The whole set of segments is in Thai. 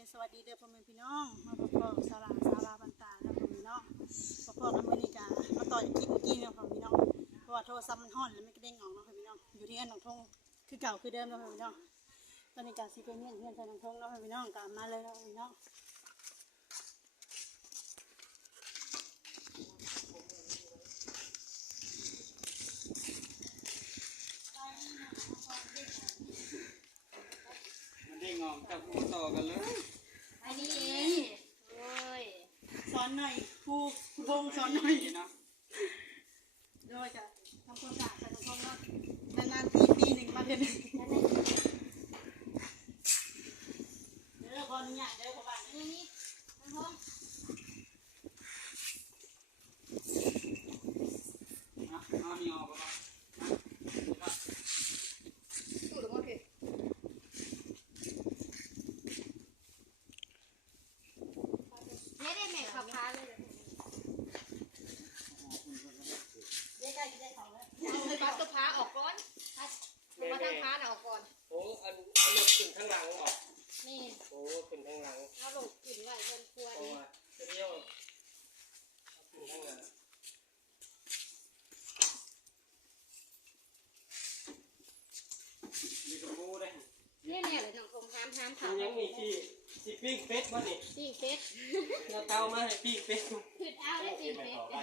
และสวัสดีเด้อพ่อแม่พี่น้องมาพบกับสาราสาราบันตาแล้วพ่อแม่พี่น้องพบกับมื้อนี้กะมาต่อจากคลิปเมื่อกี้เนาะพ่อแม่พี่น้องเพราะว่าโทรศัพท์มันฮ้อนแล้วมันก็เด้งออกเนาะพ่อแม่พี่น้องอยู่ที่อันหนองทงคือเก่าคือเดิมเนาะพ่อแม่พี่น้องตอนนี้กะสิเป็นเงี้ยเงี้ยใส่หนองทงเนาะพ่อแม่พี่น้องกะมาเลยเนาะพ่อแม่พี่น้องมันได้งอมกับผู้ต่อกันเลย อันนี้เองโอ้ย สอนหน่อยครู วงสอนหน่อยนี่เนาะ โดยจะทำความสะอาดใส่หนองทงเนาะนานๆทีปีหนึ่งมาเดือนหนึ่งเด้อขออนุญาตเด้อพ่อบ้าน อันนี้น้ำหอม อะเอานี่ออกก่อนนะ สูดออกมาคือเนี่ยได้แม่ขับพาเลย เดี๋ยวใกล้จะได้ของแล้ว เอาไปปัดตัวพาออกก่อนปัดตัวตั้งพาน่ะออกก่อน โอ้อันอันนี้ขึ้นข้างหลังออก นี่ โอ้ขึ้นข้างหลัง เอาลงขึ้นไว้บนครัว เพราะ นี่ ว่าเดียวขึ้นข้างหลัง มีกระปูได้ เนี่ยเนี่ยเลยน้องคงห้ามห้ามมัเผานยังมีที่ที่ปิ้งเป็ดวะนี่ตีเฟสเราเตามาให้ปิ้งเป็ดขึ้นเอาได้ตีเฟสอ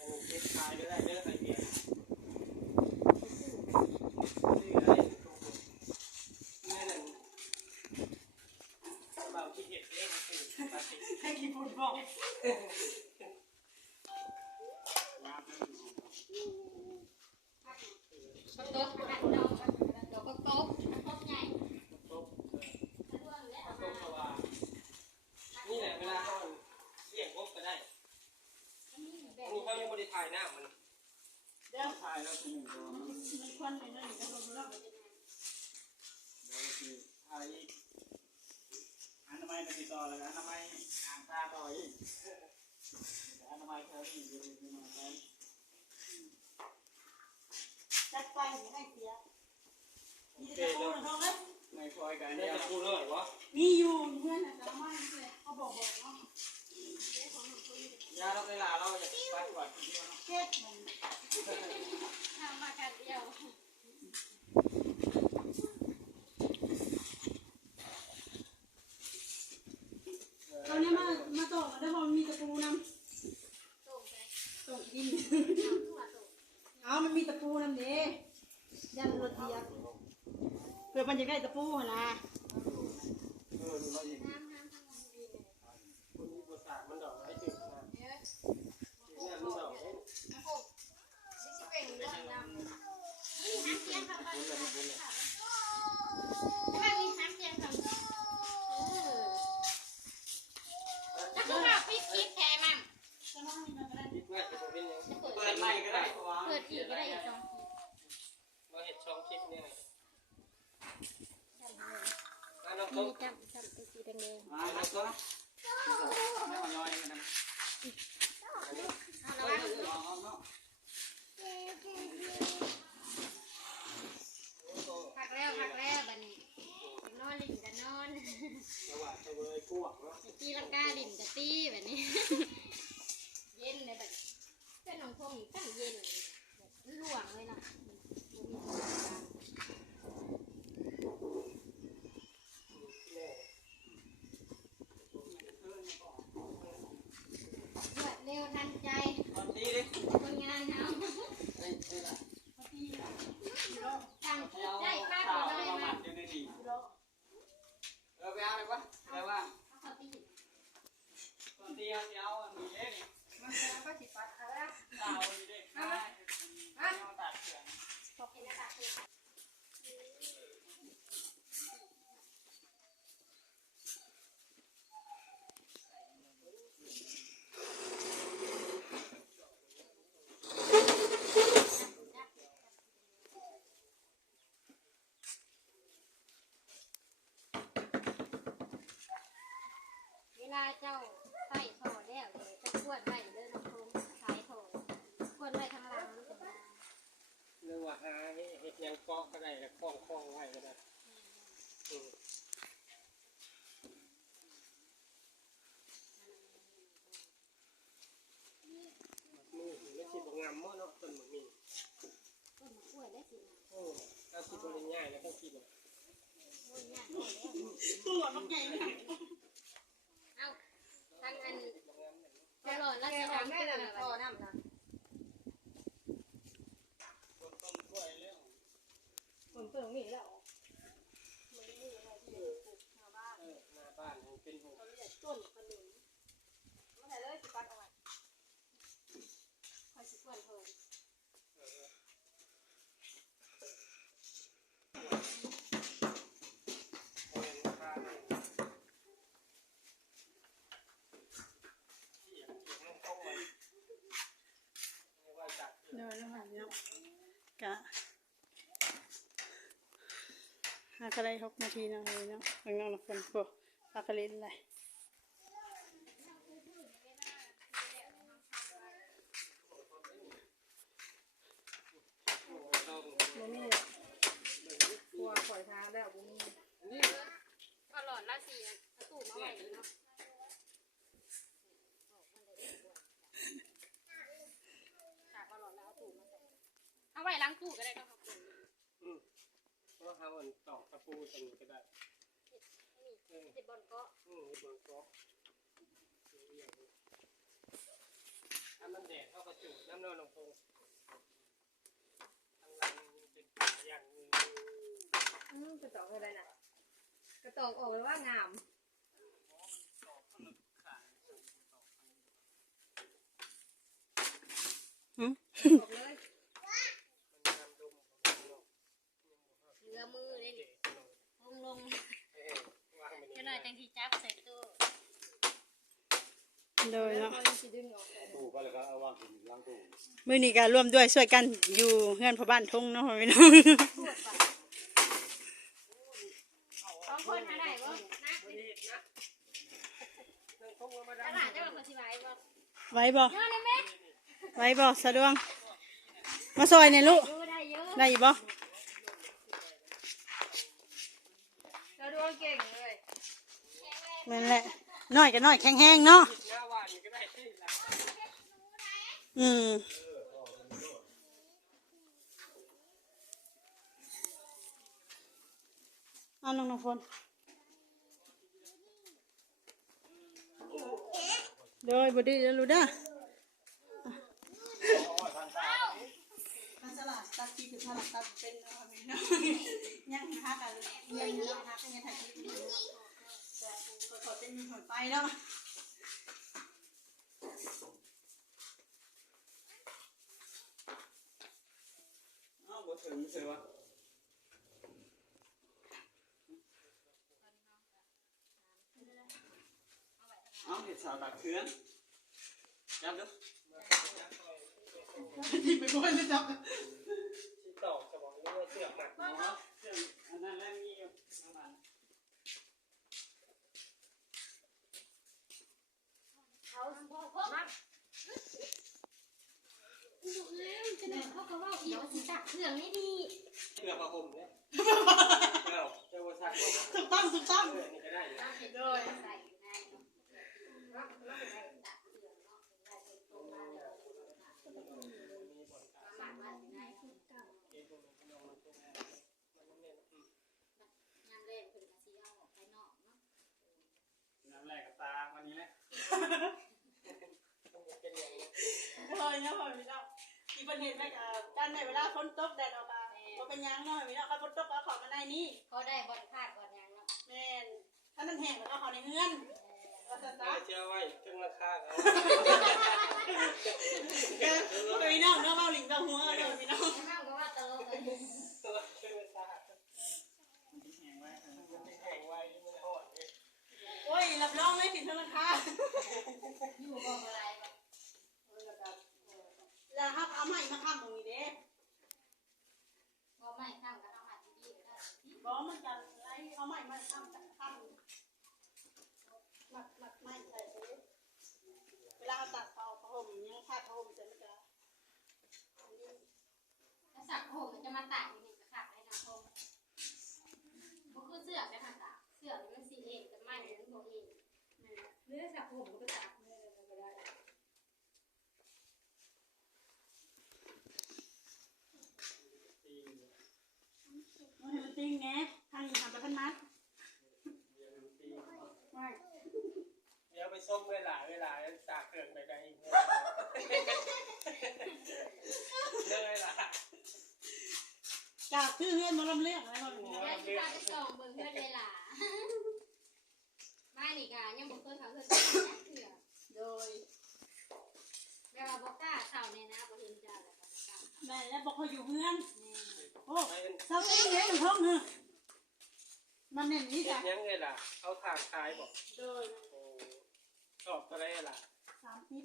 ันนี้เป็ดขายเด้อได้เด้อไอเดียนี่ไงนี่นั่นเบาที่เห็ดเด้อมันคือปลา ติกให้กี่พูดบอกต๊ะหันดอกดอกก็โต๊ะโต๊ะใหญ่ตบตบสว่างนี่แหละเวลาเขาเรียงกบก็ได้นี่เขายังไม่ได้ถ่ายหน้ามันเดี๋ยวถ่ายแล้วทีหนึ่งตัวมันมันควันไปนั่นก็ลงรอบแล้วก็คือถ่ายอันทำไมยมันติดต่อแล้วนทำไมยอ่างตาต่ออีกอันทำไม ยเธออีกอยู่ที่มาแทนจัดไปให้เสียมีแต่พูดนะท้องเลยไม่คอยกันเนี่ยจะพูดแล้วเรอวะมีอยู่เพื่อนะแต่ไม่เลยเขาบอกบอกเนาะยาเราเวลาเราจะไปกวาดทีเดียวเนาะเก็บมันทำมากันเดียว ตอนนี้มามาตกได้พอมีตะปูน โต๊ะไปำตกดิน เอาทั่วโต๊ะ เอามันมีตะปูนำเด้ยันรถเทียบี่ได้ตะปูนะเออดูเราอีกน้ำน้ำทั้งหมดดีเลยคนมีประสาทมันดอกไม้ถึงนะเนี่ยมันดอกเล่นน้ำโป่งนี่สิเป็นเรื่องน้ำนี่น้ำเตียงค่ะบ้านบ้านมีน้ ตัวมันใหญ่เลยเอาทั้งอันตลอดแล้วจะทำให้ละพอน้ำนะต้นต้นกล้วยเรื่องนี่แล้วเออหน้าบ้านมันเป็นหัวต้นขนุนเมื่อไหร่เลยสิปัดออกคอยสิกวนเพิ่น เอาเงินมาค่าให้ที่อย่างที่น้องเข้ามาไม่ว่าจัดเรื่อง เดี๋ยวนะคะพี่น้องกะหา กระไรหกนาทีเนาะพี่น้องข้างนอกนะคนพวกปากกระเล่นอะไรโอ้เราบ่มีกลัวปล่อยทางแล้วบุมีนี่ตลอดแล้วสิประตูมาไว้เนาะจากตลอดแล้วเอาตู้มาใส่เอาไว้ล้างตู้ก็ได้เนาะครับคุณ อืมเพราะเขามันตอกตะปูตรงนี้ก็ได้เออ ติดบอลก็ อืมบนก๊อกดูอย่างนี้ถ้ามันแดดเข้ากระจุกน้ำนอนลงตรงทางหลังเป็นป่าอย่างนี้อืมกระตอกอะไรน่ะกระตอกออกเลยว่างามหึออกเลยมันงามดมของมันเนาะเรือมือเลยนี่ลงลงเออวางมันจะนี่หน่อยจังที่จับใส่ตู้ โดยแล้วเนาะพอสิดึงออกแต่ตู้ก็เลยก็เอาวางถึงล้างตู้มื้อนี้ก็ร่วมด้วยช่วยกันอยู่เฮือนพ่อบ้านทุ่งเนาะพี่น้องปวดบ่สองคนหาได้บ่นะวันนี้นะนั่งคงว่ามาตดามลาดจะว่าคนสิไว้บ่ไว้บ่เยอะเลยแม่ไว้บ่สะดวง มาซอยเนี่ยลูกเยอะได้เยอะได้อยู่บ่แล้วดูว่าเก่งเลยนั่นแหละน้อยก็น้อยแข็งแห้งเนาะ หน้าหวานนี่ก็ได้ที่หลัง อืมเอาน้องน้ำฝนโดยบดีแล้วรู้ด้อสลัดตัดที่คือสลัดตัดเป็นเนาะพี่น้องยังหากันเรียนเนาะหากันยังถ่ายคลิปอยู่เนะแต่ขอเป็นหอยไปเนาะอ้ว ถึงสิวะอ้าเห็ดสาวตักเคือนยับดูที่ไปบ่อยเลยจับตอกสมองนี่ว่าเสือกหมักเนาะอันนั้นแหละมีอยู่ประมาณ เขาพ่อพ่อมาจะได้เขา ก็ว่าอีว่าสิตักเครื่องนี่ดีเสือกประคมเนี่ยเจ้าเจ้าว่าซักก็ถูกต้องถูกต้องเออนี่ก็ได้นะโดยใส่ได้เนาะตักเครื่องเนาะได้เป็นตัวมาเลยมีบนกาประมาณว่าสิได้เก่าเอ็นตรงนี้นอนตรงนี้มันเนี่ยอืมยามเล่นเพิ่นก็สิเอาออกไปนอกเนาะน้ำแรกกับตาวันนี้แหละต้องเป็นอย่างนี้เลยนะพอพี่น้อง ที่ประเทศแม่กาด้านในเวลาฝนตกแดดออกมาก็เป็นยังเนาะพี่น้องถ้าฝนตกก็ขอมาในนี่เขาได้บอลพลาดบอลยังเนาะแม่นถ้ามันแห้งแล้วก็ขอในเฮือนก็สตาร์ทเชื่อไว้ถึงราคาเขาพี่น้องเนาะเบาหลิงเบาหัวเนาะพี่น้องห้ามก็ว่าตลกเลย ตัวถึงราคา มันที่แห้งไว้ แข่งไว้มันอ่อนเลย โอ้ยรับรองเลยผิดธนาคาร อยู่บ่อะไรบ่ แล้วครับเอาใหม่มาข้ามตรงนี้เด้ บ่ไม่ข้ามกันเอาหัดดีๆก็ได้ บอกมันกันไรเอาใหม่มาข้ามข้ามหมักหมักใหม่ใส่ ผ้าเขาจะไม่ได้ ถ้าสักโหมันจะมาตากอยู่นี่ก็ขาดได้นะโหมันคือเสื้อไปค่ะตากเสื้อมันสีเองแต่ไม่มันบ่เอง เนื้อสับผมก็ไปตัดเนื้อก็ได้ ตีน มันให้มัน ติ้งไงทางนี้ทำไปพันมัดเดี๋ยวมันตีนไม่เดี๋ยวไปส้มเวลาเวลาตากเครื่องใดๆอีกเลยล่ะจากชื่อเพื่อนมาลำเลียงอะไรมาแบบนี้แล้วที่ว่าจะส่งเบิ่งเพื่อนเวลาไม่นี่กะยังบ่เคยเขาเคยเถื่อโดยแม่ว่าบ่กล้าเข้าแน่นะบ่เห็นเจ้าแล้วก็บ่กล้า แม่แล้วบอกเขาอยู่เพื่อนแม่โอ้เสาติ้งเนี่ยอยู่ห้องเนอะมันเนี่ยนี่เฮ็จ้ะดยังไงล่ะ เอาทางท้ายบอกโดยโอ้ชอบอะไรล่ะสามทิศ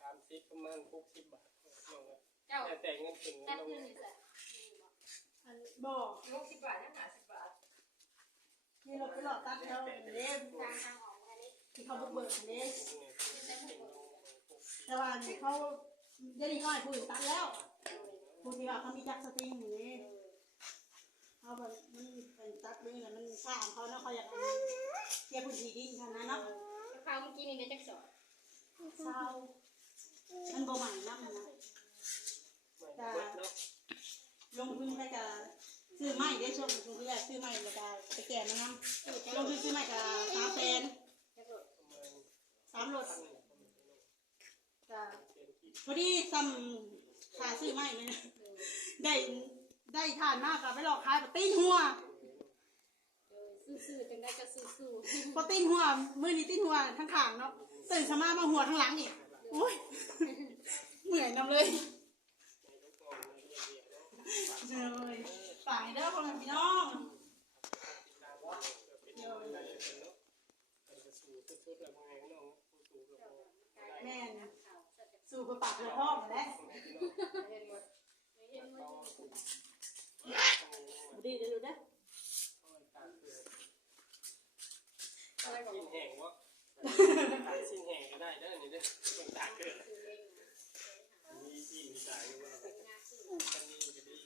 สามสิบประมาณหกสิบบาทน้องเจ้าแต่แต่เงินถึงตัดลงเพื่อนนี่แหละอันบอกหกสิบบาทนะห้าสิบบาทนี่เราไปหลอดตัดเขาเล่นทางทางออกอันนี้ที่เขาบุกเบิกเล่นถึงเนี่ยถึงลงแต่ว่าเนี่ยเขาเดี๋ยวนี้เขาให้ผู้อื่นตัดแล้ว ผู้ที่ว่าเขามีจักรสตริงอย่างนี้เขาแบบมันเป็นตัดด้วยนะมันข้ามเขาแล้วเขาอยากเอาเทียบพื้นที่ดินกันนะเนาะเขาเมื่อกี้นี่ได้จักสอนเศร้ามันบ่ใหม่น้ำนะไม่เบิดเนาะลงทุนไปกับซื้อไม้ได้ช่วงลงทุนแรกซื้อไม้แล้วก็ไปแก่มาน้ำลงทุนซื้อไม้กับสามแสนจักสอนประมาณสามรถพันหนึ่งประมาณนี้จ้ะเศรษฐกิจพอดีซ้ำ ขาซื้อไม้เลยนะได้ได้ทานมากกับไปหลอกขายปะตีนหัวเออซื่อๆจังได้ก็ซื่อปะตีนหัวมือนี้ตีนหัวทั้งขางเนาะตื่นสมามาหัวทั้งหลังอีกโอ้ยเหนื่อยนำเลยในลูกกองในเรียนเนาะเลยฝ่ายเด้อพ่อแม่พี่น้องติดตามว่าเป็นอะไรเป็นเนาะเป็นกระสูสุดๆแล้วไงน้องผู้สูงแล้วแม่นๆเขาเสื้อจะสู่กระปักเรือพ่อมาแล้ว เห็นว่าอยู่ ดีเดี๋ยวดูเด้ออะไรของสิ้นแห่งวะตัดสิ้นแห่งก็ได้เด้อนี่เด้อต้องตากเกิดมีที่มีสายอยู่ว่าคันนี้ก็ดี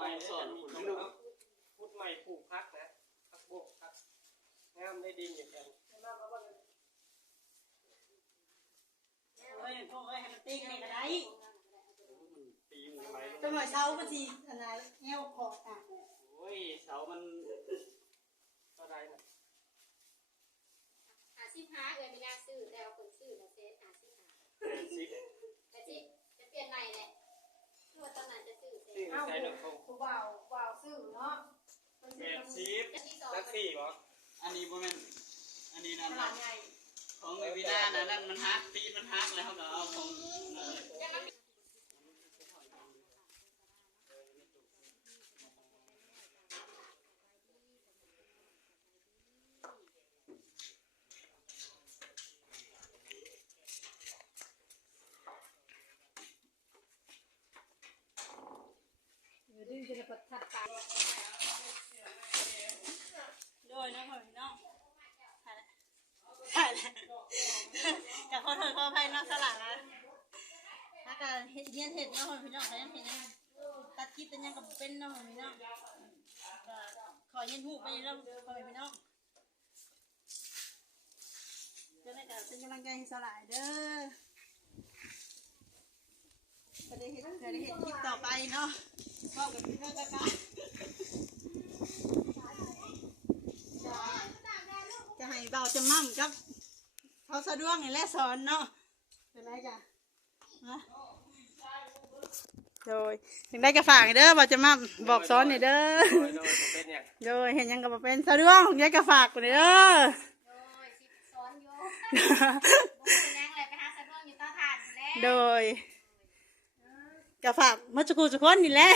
อ่ารถไฟสอนมีผมลูดูกพุดใหม่ปลูกพักนะพักโบกพักงามได้ดินอย่างกันเอ้ยพ่อเอ้ยให้มันติ้งให้กระไดตีมันไว้จังหน่อยเช้าก็ทีอะไรแง่วขออะโอ้ยเสามันเท่าไรนะหาสิบห้าเอือมีนาซื้อแล้วคนซื้อนะเซตหาสิบหาแปดสิบ ผู้บ่าวบ่าวซื้อเนาะแปดสิบจะที่สองสักสี่บ่อันนี้บ่แม่นอันนี้ตนั่นลาดใหญ่ของไอวีน่านะนั่นมันฮักตีนมันฮักแล้วเขาก็เอาของ นั่นเลยยังมันเดี๋ยวดึงจะได้ประทัดไปโดยนะพ่อพี่น้องใช่แล้วกับขอโทษขออภัยเนอกสลัดนะถ้าการเฮ็ดเฮียนเห็ดนาะพ่อพี่น้องเขายังเห็นยังตัดคลิปเป็นยังกับเป็นนาะพ่อพี่น้องขอเย็นหูไปแล้วพ่อพี่น้องจะได้กับเป็นกำลังใจให้สลายเด้อจะได้เห็นจะได้เห็นคลิปต่อไปเนาะ บอกกับพี่น้องกันนะจะให้เบาจะมั่มกับเขาสะดวกนี่แหละสอนเนาะเป็นไรจ้ะนะโดยถึงได้กระฝากเด้อเบาจะมั่มบอกสอนนี่เด้อโดยโดยจะเป็นอย่างโดยเห็นหยังกับเป็นสะดวกของยายกระฝากเด้อโอ้ยสิซ้อนโยบ่เป็นยังเลยไปหาสะดวกอยู่ต่อทานแล้ว โดย ก็ฝากมาจุกูจุกคนนี่แหละ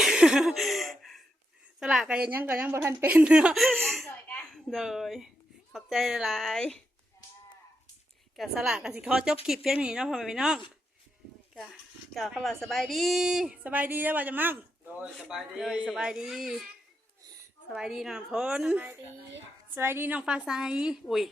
สละก็ยังยังก็ยังบ่ทันเป็นเนาะสวยกันโดยขอบใจหลายๆกะสละกะสิขอจบคลิปเพียงนี้เนาะพ่อแม่พี่น้องกะกะเข้าว่าสบายดีสบายดีแล้วว่าจะมั่มโดยสบายดีโดยสบายดีสบายดีน้องพลสวัสดีสบายดีน้องฟ้าใสอุ้ย